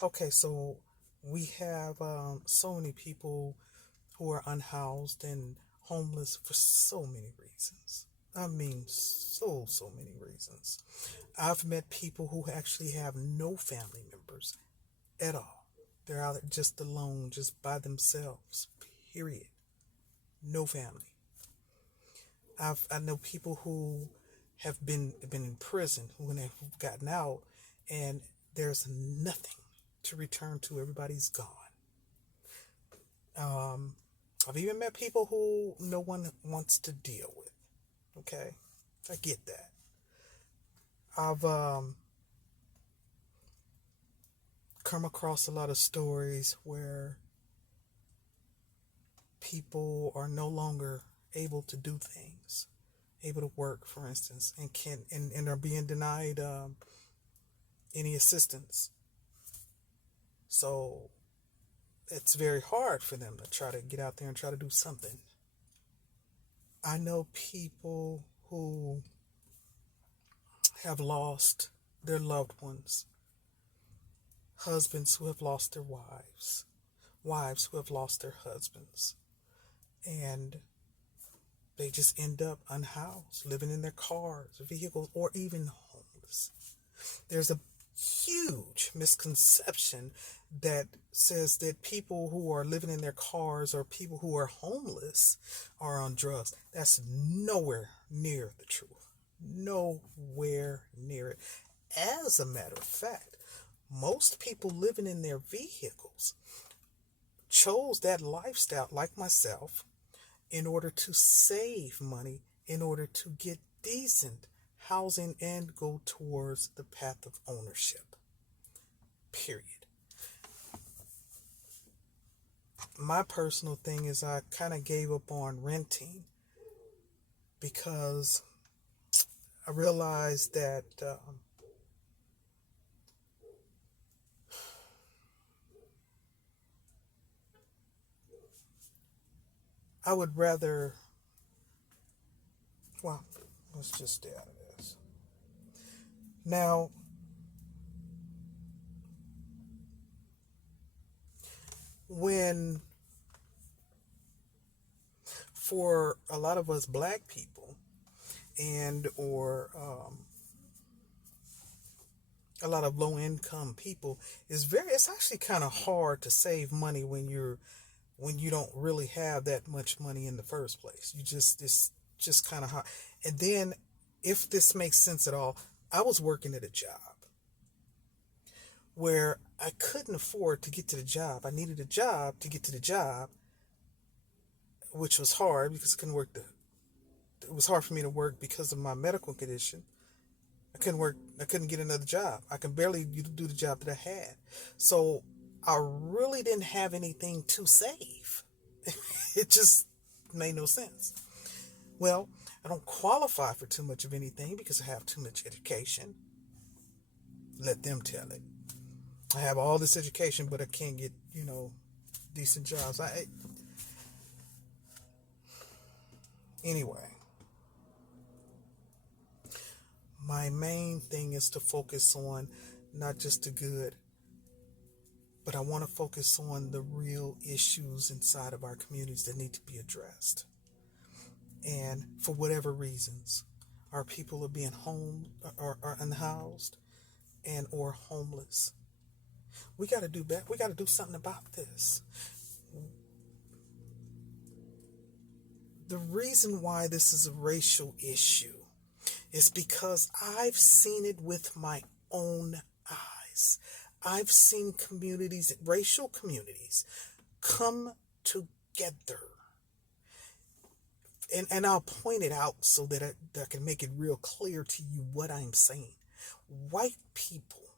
Okay, so we have so many people who are unhoused and homeless for so many reasons. I mean, so many reasons. I've met people who actually have no family members at all. They're out just alone, just by themselves, period. No family. I know people who have been in prison who have gotten out, and there's nothing to return to. Everybody's gone. Um, I've even met people who no one wants to deal with. Okay, I get that. I've come across a lot of stories where people are no longer able to do things, able to work, for instance, and are being denied any assistance. So it's very hard for them to try to get out there and try to do something. I know people who have lost their loved ones, husbands who have lost their wives, wives who have lost their husbands, and they just end up unhoused, living in their cars, vehicles, or even homeless. There's a huge misconception that says that people who are living in their cars or people who are homeless are on drugs. That's nowhere near the truth. Nowhere near it. As a matter of fact, most people living in their vehicles chose that lifestyle, like myself, in order to save money, in order to get decent housing and go towards the path of ownership. Period. My personal thing is I kind of gave up on renting because I realized that I would rather, well, let's just stay out of this. Now, when for a lot of us black people and or a lot of low income people, it's actually kind of hard to save money when you don't really have that much money in the first place. It's just kind of hard. And then, if this makes sense at all, I was working at a job where I couldn't afford to get to the job. I needed a job to get to the job, which was hard because I couldn't work it was hard for me to work because of my medical condition. I couldn't work. I couldn't get another job. I could barely do the job that I had. So I really didn't have anything to save. It just made no sense. Well, I don't qualify for too much of anything because I have too much education. Let them tell it. I have all this education, but I can't get, decent jobs. Anyway, my main thing is to focus on not just the good, but I want to focus on the real issues inside of our communities that need to be addressed. And for whatever reasons, our people are being are unhoused and or homeless. We got to do better. We got to do something about this. The reason why this is a racial issue is because I've seen it with my own eyes. I've seen communities, racial communities, come together. And I'll point it out so that I can make it real clear to you what I'm saying. White people,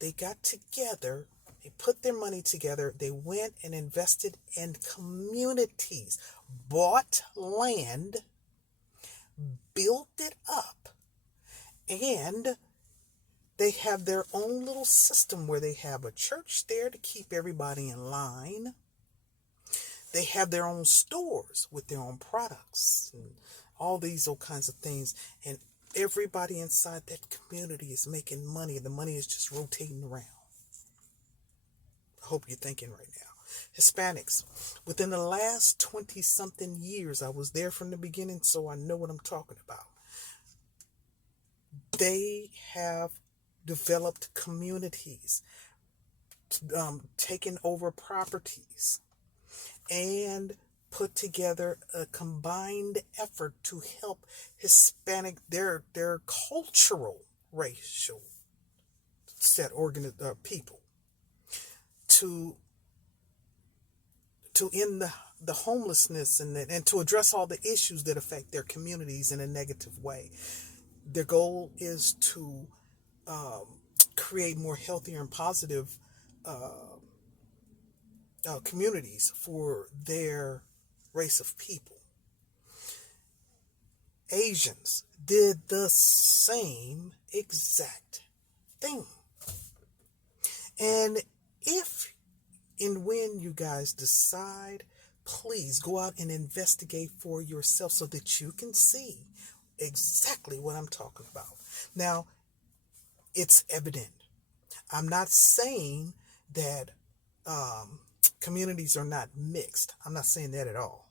they got together, they put their money together, they went and invested in communities, bought land, built it up, and they have their own little system where they have a church there to keep everybody in line. They have their own stores with their own products and all these old kinds of things. And everybody inside that community is making money. The money is just rotating around. hope you're thinking right now. Hispanics. Within the last 20-something years, I was there from the beginning, so I know what I'm talking about. They have developed communities, taken over properties, and put together a combined effort to help Hispanic, their cultural, racial set people to end the homelessness and to address all the issues that affect their communities in a negative way. Their goal is to create more healthier and positive communities for their race of people. Asians did the same exact thing. And if and when you guys decide, please go out and investigate for yourself so that you can see exactly what I'm talking about. Now, it's evident. I'm not saying that communities are not mixed. I'm not saying that at all.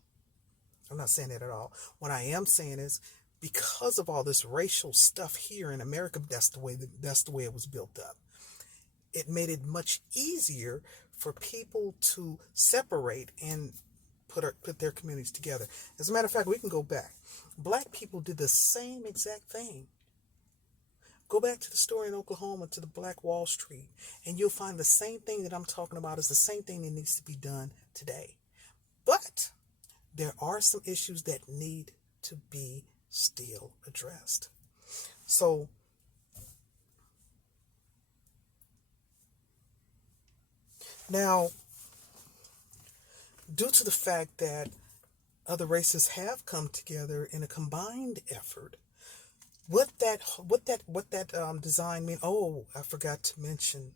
What I am saying is, because of all this racial stuff here in America, that's the way it was built up. It made it much easier for people to separate and put their communities together. As a matter of fact, we can go back. Black people did the same exact thing. Go back to the story in Oklahoma, to the Black Wall Street, and you'll find the same thing that I'm talking about is the same thing that needs to be done today. But there are some issues that need to be still addressed. So now, due to the fact that other races have come together in a combined effort, what that design mean? Oh, I forgot to mention,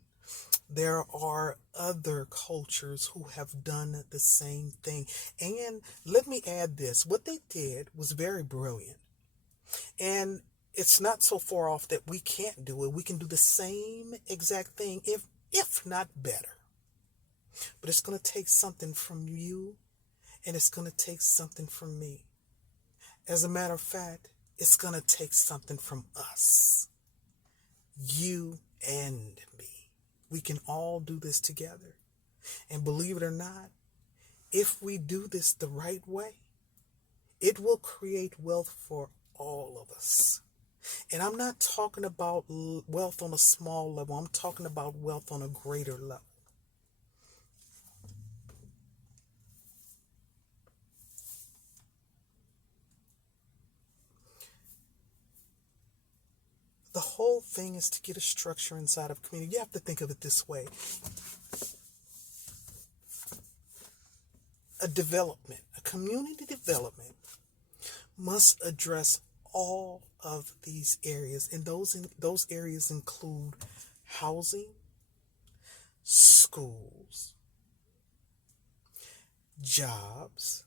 there are other cultures who have done the same thing. And let me add this: what they did was very brilliant, and it's not so far off that we can't do it. We can do the same exact thing, if not better. But it's going to take something from you, and it's going to take something from me. As a matter of fact, it's going to take something from us, you and me. We can all do this together. And believe it or not, if we do this the right way, it will create wealth for all of us. And I'm not talking about wealth on a small level. I'm talking about wealth on a greater level. The whole thing is to get a structure inside of a community. You have to think of it this way. A community development must address all of these areas. And those areas include housing, schools, jobs.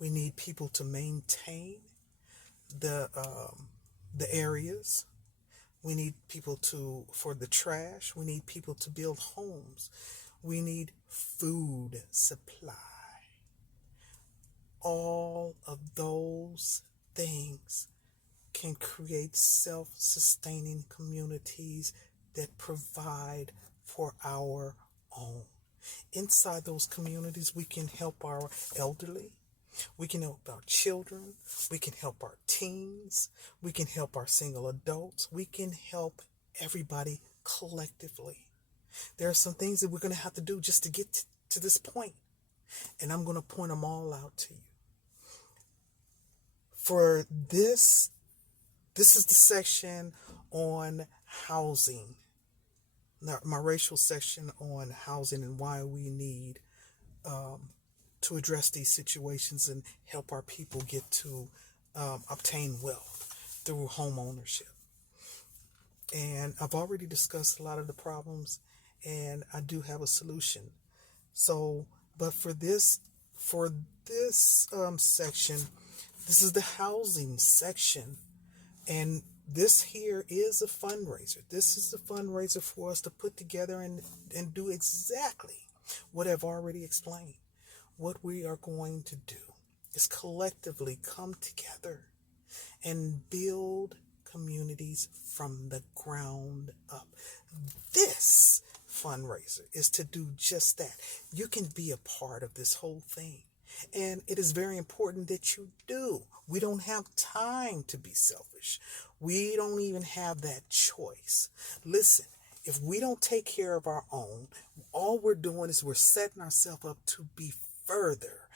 We need people to maintain the areas. We need people for the trash. We need people to build homes. We need food supply. All of those things can create self-sustaining communities that provide for our own. Inside those communities, we can help our elderly. We can help our children. We can help our teens. We can help our single adults. We can help everybody collectively. There are some things that we're going to have to do just to get to this point. And I'm going to point them all out to you. For this is the section on housing. My racial section on housing and why we need to address these situations and help our people get to obtain wealth through home ownership. And I've already discussed a lot of the problems, and I do have a solution. So, but for this section, this is the housing section, and This here is a fundraiser. This is a fundraiser for us to put together and do exactly what I've already explained. What we are going to do is collectively come together and build communities from the ground up. This fundraiser is to do just that. You can be a part of this whole thing. And it is very important that you do. We don't have time to be selfish. We don't even have that choice. Listen, if we don't take care of our own, all we're doing is we're setting ourselves up to be further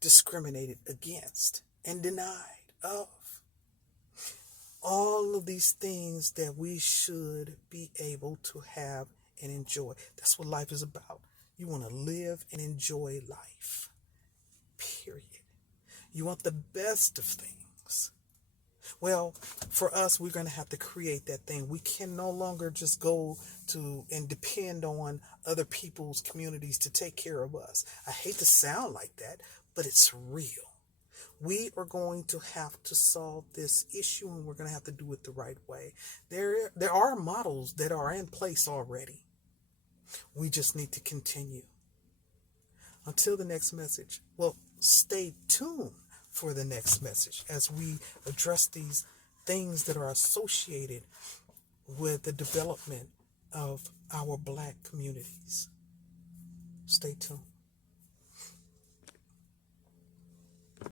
discriminated against and denied of. All of these things that we should be able to have and enjoy. That's what life is about. You want to live and enjoy life. Period. You want the best of things. Well, for us, we're going to have to create that thing. We can no longer just go to and depend on other people's communities to take care of us. I hate to sound like that, but it's real. We are going to have to solve this issue, and we're going to have to do it the right way. There are models that are in place already. We just need to continue. Until the next message, well, stay tuned for the next message as we address these things that are associated with the development of our Black communities. Stay tuned.